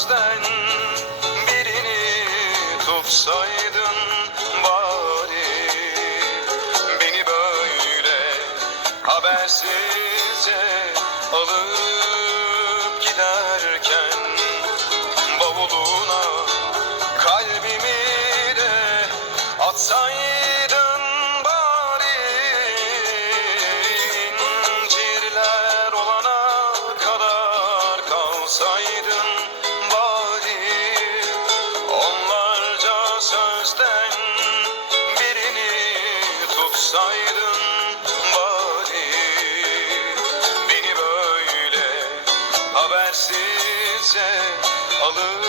gözden birini tutsaydın bari. Beni böyle habersizce alıp giderken Bavuluna kalbimi de atsaydın bari. İncirler olana kadar kalsaydın tutsaydın bari beni böyle habersizce alıp